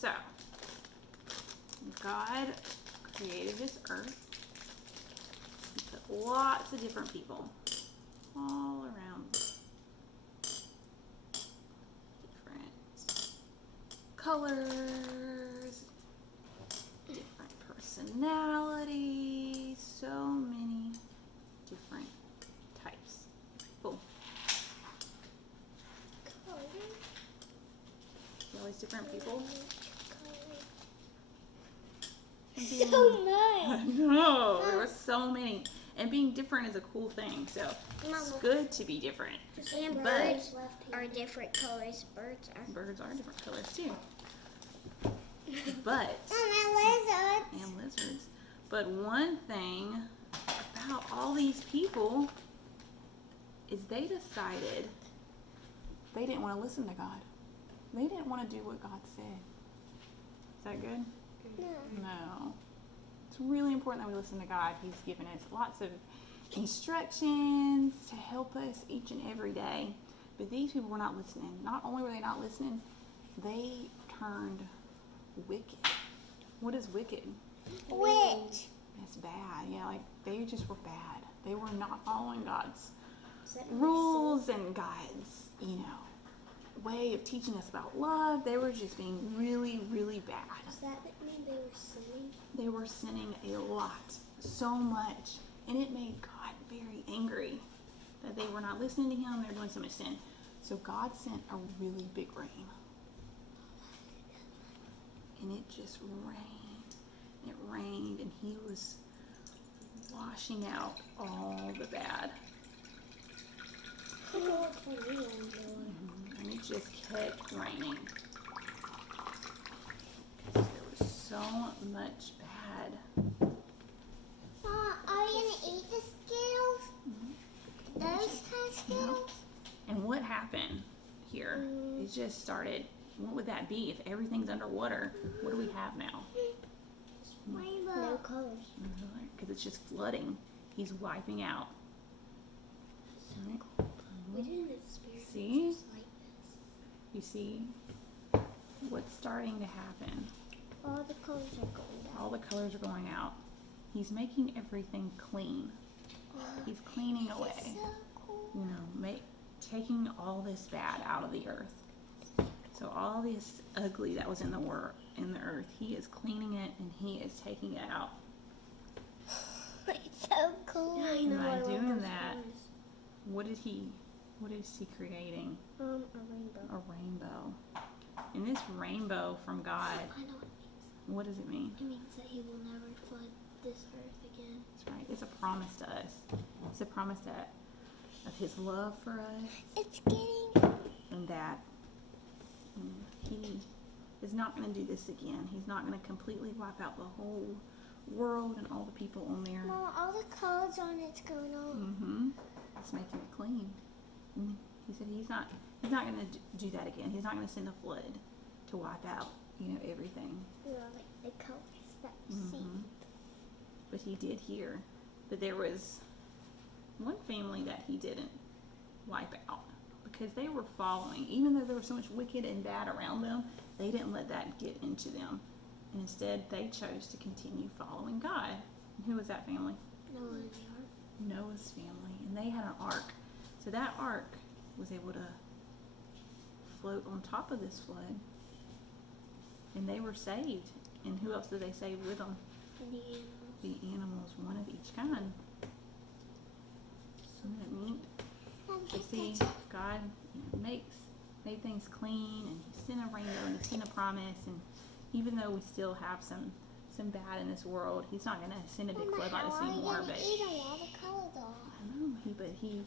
So, God created this earth. He put lots of different people all around. Different colors, different personalities, so many different types of people. See all these different people? So much. I know, there were so many. And being different is a cool thing, so it's good to be different. And But birds are different colors. Birds are different colors too. But and and lizards. But one thing about all these people is they decided they didn't want to listen to God. They didn't want to do what God said. Is that good? No. It's really important that we listen to God. He's given us lots of instructions to help us each and every day. But these people were not listening. Not only were they not listening, they turned wicked. What is wicked? Witch. That's bad. Yeah, like they just were bad. They were not following God's rules and God's, way of teaching us about love. They were just being really, really bad. Does that mean they were sinning? They were sinning a lot, so much, and it made God very angry that they were not listening to Him. They were doing so much sin. So God sent a really big rain, and it just rained. It rained, and He was washing out all the bad. And it just kept raining. There was so much bad. Mom, are you going to eat the Skittles? Those kind of Skittles? And what happened here? It just started. What would that be if everything's underwater? What do we have now? Rainbow. No colors. Because it's just flooding. He's wiping out. We didn't experience See? just like this. You see what's starting to happen? All the colors are going down. All the colors are going out. He's making everything clean. He's cleaning away. This is so cool. Taking all this bad out of the earth. So all this ugly that was in the earth, He is cleaning it and He is taking it out. It's so cool. I know. By doing that, what is He creating? A rainbow. A rainbow. And this rainbow from God, I know what it means. what does it mean? It means that He will never flood this earth again. That's right. It's a promise to us. It's a promise of His love for us. It's getting... And that He is not going to do this again. He's not going to completely wipe out the whole world and all the people on there. Mom, all the colors on it's going on. It's making it clean. And He said He's not going to do that again. He's not going to send a flood to wipe out, everything. Like the colors that we see. But He did here that there was one family that He didn't wipe out because they were following. Even though there was so much wicked and bad around them, they didn't let that get into them. And instead, they chose to continue following God. And who was that family? Noah's family. And they had an ark. So that ark was able to float on top of this flood. And they were saved. And who else did they save with them? The animals, one of each kind. Isn't that neat? You see, God made things clean, and He sent a rainbow, and He sent a promise, and even though we still have some bad in this world, He's not going to send a big flood like this anymore. But He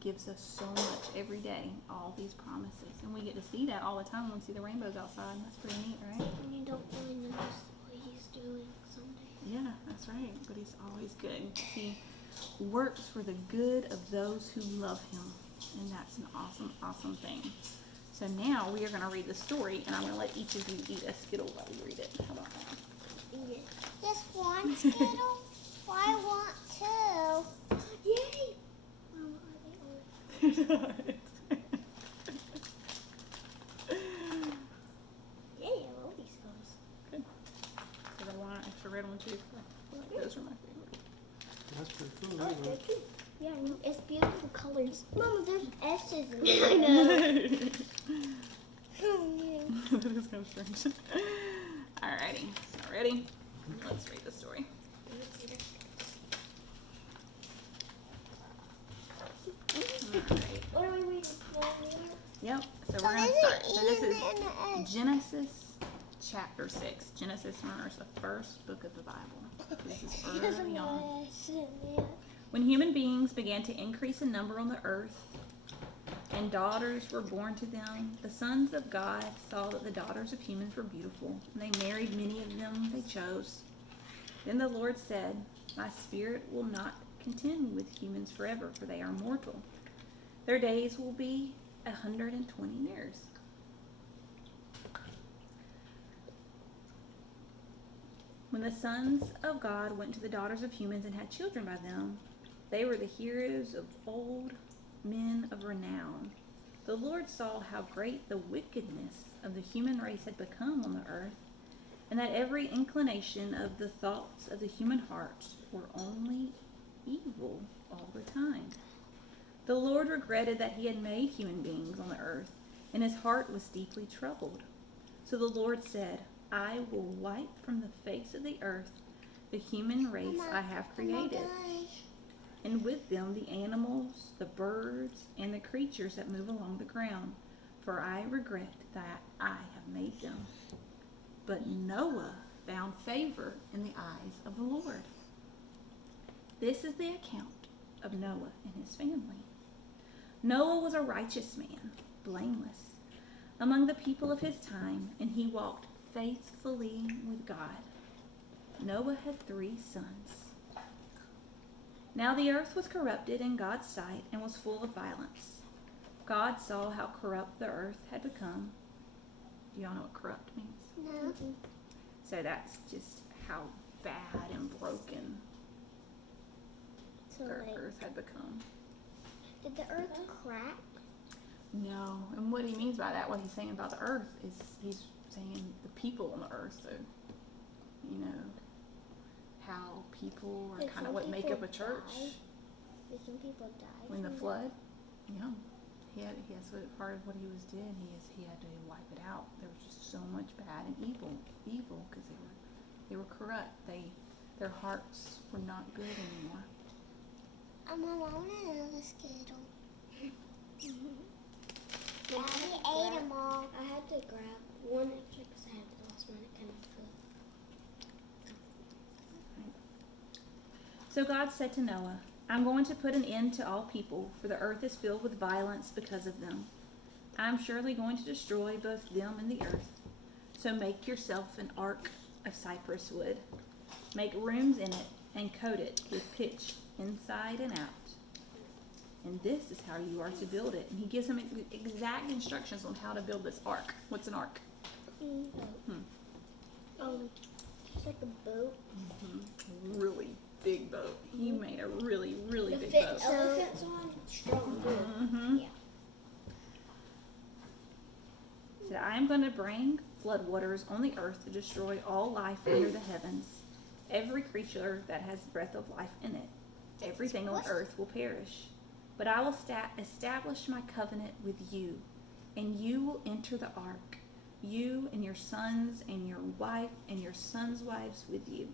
gives us so much every day, all these promises, and we get to see that all the time when we see the rainbows outside. That's pretty neat, right? And you don't really notice what He's doing someday. Yeah, that's right. But He's always good. He works for the good of those who love Him, and that's an awesome, awesome thing. So now we are going to read the story, and I'm going to let each of you eat a Skittle while we read it. How about that? Yeah. Just one Skittle? I want two. Yay! Yay! Oh, it's good too. Yeah, it's beautiful colors. Mama, there's S's in I there. know. Oh, That is kind of strange. Alrighty, so ready? Let's read the story. Alright. What are we reading? Yep. So we're gonna start. So this is Genesis chapter 6. Genesis, remember, is the first book of the Bible. This is early on. When human beings began to increase in number on the earth, and daughters were born to them, the sons of God saw that the daughters of humans were beautiful, and they married many of them they chose. Then the Lord said, "My spirit will not contend with humans forever, for they are mortal. Their days will be 120 years." When the sons of God went to the daughters of humans and had children by them, they were the heroes of old, men of renown. The Lord saw how great the wickedness of the human race had become on the earth, and that every inclination of the thoughts of the human hearts were only evil all the time. The Lord regretted that he had made human beings on the earth, and his heart was deeply troubled. So the Lord said, "I will wipe from the face of the earth the human race I have created, and with them the animals, the birds, and the creatures that move along the ground, for I regret that I have made them." But Noah found favor in the eyes of the Lord. This is the account of Noah and his family. Noah was a righteous man, blameless, among the people of his time, and he walked faithfully with God. Noah had 3 sons. Now the earth was corrupted in God's sight and was full of violence. God saw how corrupt the earth had become. Do y'all know what corrupt means? No. So that's just how bad and broken So, the like, earth had become. did the earth crack? No, and what he means by that, what he's saying about the earth, is he's saying the people on the earth. So, you know, how people are Did kind of some what make people up a church. die? Did some people die? When the from flood, yeah, that's what part of what he was doing. He had to wipe it out. There was just so much bad and evil because they were corrupt. Their hearts were not good anymore. Mom, I want another Skittle. Daddy ate them all. I had to grab one extra because I had the last one. It kind of flew. So God said to Noah, "I'm going to put an end to all people, for the earth is filled with violence because of them. I'm surely going to destroy both them and the earth. So make yourself an ark of cypress wood. Make rooms in it and coat it with pitch inside and out. And this is how you are to build it." And he gives them exact instructions on how to build this ark. What's an ark? It's like a boat. Really big boat. He made a really, really big fit boat. elephants on strong too. Mm-hmm. Yeah. So I am going to bring floodwaters on the earth to destroy all life under the heavens. Every creature that has breath of life in it. Everything on earth will perish. But I will establish my covenant with you, and you will enter the ark, you and your sons and your wife and your sons' wives with you.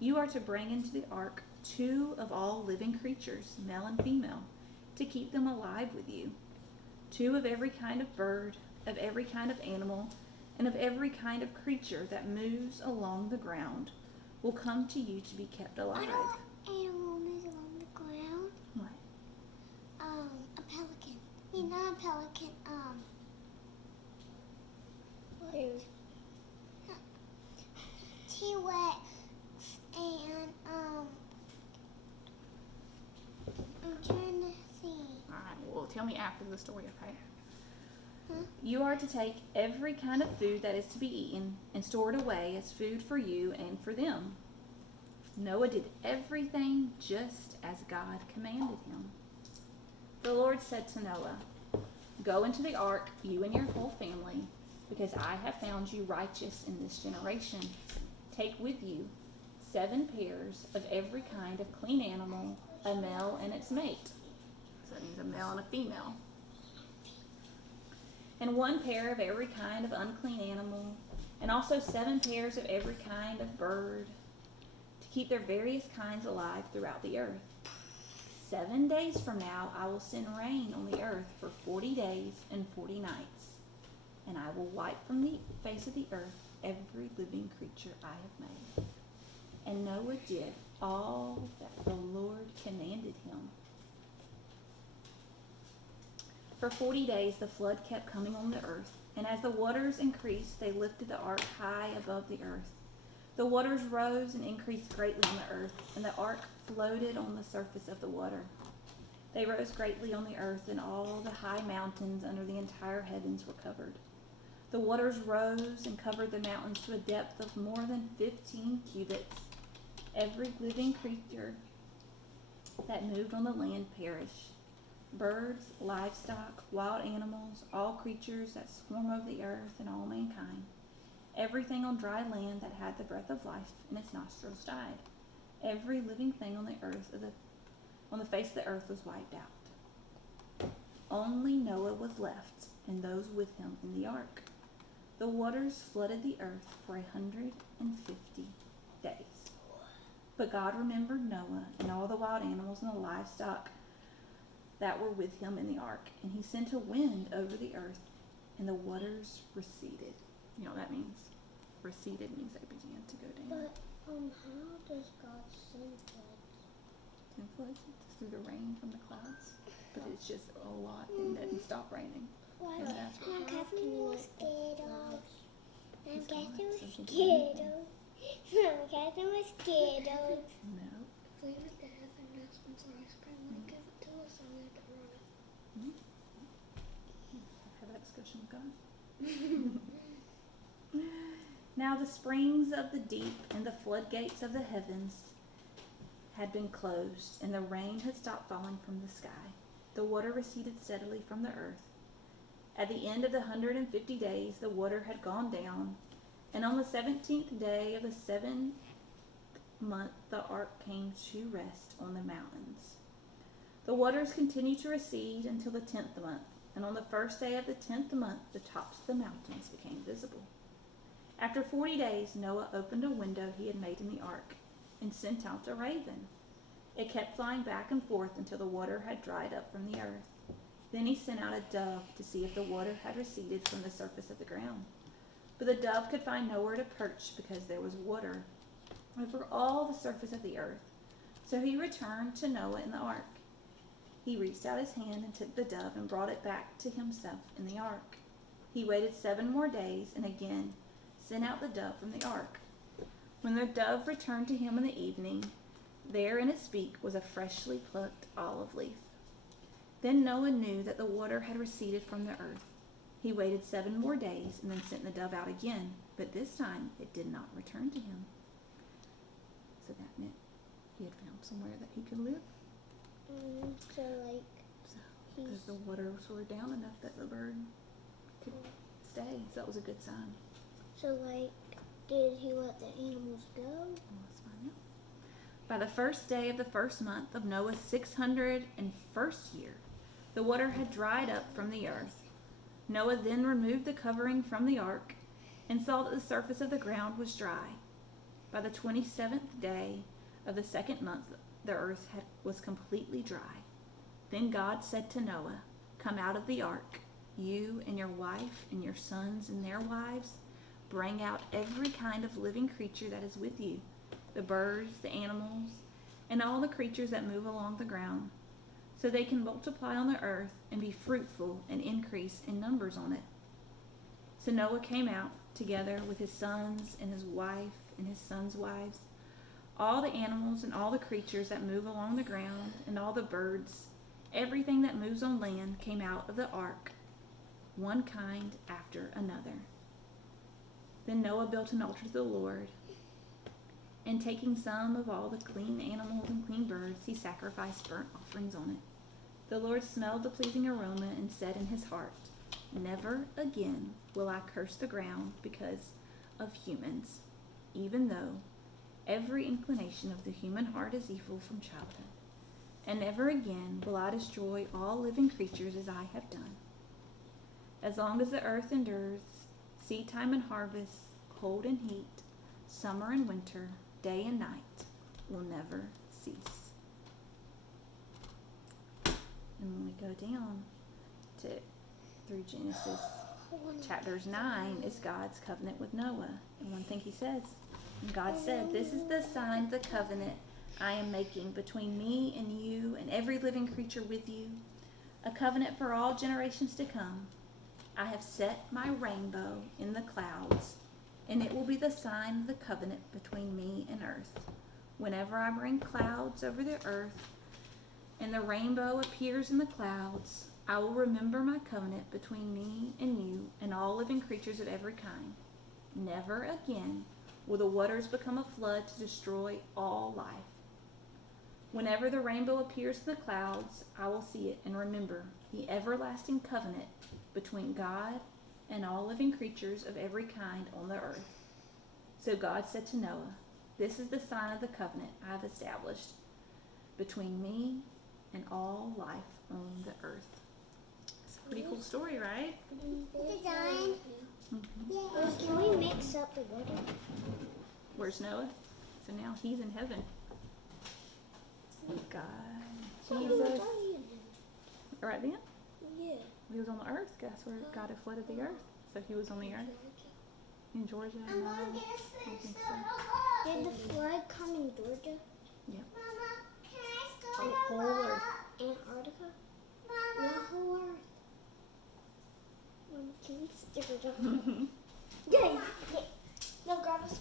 You are to bring into the ark 2 of all living creatures, male and female, to keep them alive with you. 2 of every kind of bird, of every kind of animal, and of every kind of creature that moves along the ground will come to you to be kept alive. I know what animal moves along the ground. What? A pelican. Not a pelican. What? T-Rex and I'm trying to see. Alright, well, tell me after the story, okay? Huh? You are to take every kind of food that is to be eaten and store it away as food for you and for them. Noah did everything just as God commanded him. The Lord said to Noah, "Go into the ark, you and your whole family, because I have found you righteous in this generation. Take with you 7 pairs of every kind of clean animal, a male and its mate. So that means a male and a female. And 1 pair of every kind of unclean animal, and also 7 pairs of every kind of bird, to keep their various kinds alive throughout the earth. 7 days from now I will send rain on the earth for 40 days and 40 nights, and I will wipe from the face of the earth every living creature I have made. And Noah did all that the Lord commanded him. For 40 days the flood kept coming on the earth, and as the waters increased, they lifted the ark high above the earth. The waters rose and increased greatly on the earth, and the ark floated on the surface of the water. They rose greatly on the earth, and all the high mountains under the entire heavens were covered. The waters rose and covered the mountains to a depth of more than 15 cubits. Every living creature that moved on the land perished. Birds, livestock, wild animals, all creatures that swarm over the earth, and all mankind. Everything on dry land that had the breath of life in its nostrils died. Every living thing on the earth on the face of the earth was wiped out. Only Noah was left, and those with him in the ark. The waters flooded the earth for 150 days. But God remembered Noah and all the wild animals and the livestock that were with him in the ark, and he sent a wind over the earth, and the waters receded. You know what that means? Receded means they began to go down. But how does God send floods? Send floods through the rain from the clouds, but it's just a lot and it didn't stop raining. Why? And that's what I'm guessing mosquitoes. I'm It's guessing not something mosquitoes. I'm guessing mosquitoes. No. If we was to have a nest when somebody spring would give it to us, and we had to run it. I've had that discussion with God. Now the springs of the deep and the floodgates of the heavens had been closed, and the rain had stopped falling from the sky. The water receded steadily from the earth. At the end of the 150 days, the water had gone down, and on the 17th day of the 7th month, the ark came to rest on the mountains. The waters continued to recede until the 10th month, and on the first day of the 10th month, the tops of the mountains became visible. After 40 days, Noah opened a window he had made in the ark and sent out a raven. It kept flying back and forth until the water had dried up from the earth. Then he sent out a dove to see if the water had receded from the surface of the ground. But the dove could find nowhere to perch because there was water over all the surface of the earth. So he returned to Noah in the ark. He reached out his hand and took the dove and brought it back to himself in the ark. He waited 7 more days and again sent out the dove from the ark. When the dove returned to him in the evening, there in its beak was a freshly plucked olive leaf. Then Noah knew that the water had receded from the earth. He waited 7 more days and then sent the dove out again, but this time it did not return to him. So that meant he had found somewhere that he could live. So like Because the waters were down enough that the bird could stay. So that was a good sign. So like, did he let the animals go? Well, let's find out. By the first day of the first month of Noah's 601st year, the water had dried up from the earth. Noah then removed the covering from the ark and saw that the surface of the ground was dry. By the 27th day of the 2nd month, the earth was completely dry. Then God said to Noah, "Come out of the ark, you and your wife and your sons and their wives. Bring out every kind of living creature that is with you, the birds, the animals, and all the creatures that move along the ground, so they can multiply on the earth and be fruitful and increase in numbers on it." So Noah came out together with his sons and his wife and his sons' wives, all the animals and all the creatures that move along the ground and all the birds, everything that moves on land came out of the ark, one kind after another. Then Noah built an altar to the Lord, and taking some of all the clean animals and clean birds, he sacrificed burnt offerings on it. The Lord smelled the pleasing aroma and said in his heart, "Never again will I curse the ground because of humans, even though every inclination of the human heart is evil from childhood. and never again will I destroy all living creatures as I have done. As long as the earth endures, seed time and harvest, cold and heat, summer and winter, day and night will never cease. And when we go down to through Genesis chapters 9 is God's covenant with Noah. And one thing he says, and God said, "This is the sign of the covenant I am making between me and you and every living creature with you, a covenant for all generations to come. I have set my rainbow in the clouds, and it will be the sign of the covenant between me and earth. Whenever I bring clouds over the earth and the rainbow appears in the clouds, I will remember my covenant between me and you and all living creatures of every kind. Never again will the waters become a flood to destroy all life. Whenever the rainbow appears in the clouds, I will see it and remember the everlasting covenant between God and all living creatures of every kind on the earth." So God said to Noah, "This is the sign of the covenant I have established between me and all life on the earth." It's a pretty cool story, right? Design. Well, can we mix up the water? Where's Noah? So now he's in heaven. God, Jesus. Right then? Yeah. He was on the earth. That's where God had flooded the earth. So he was on the earth in Georgia. I'm And, gonna get a I think space so. Did the flood come in Georgia? Mama, can I start The a whole rock? earth. Antarctica? Mama, The whole earth. Mom, can we stick it up? Yay!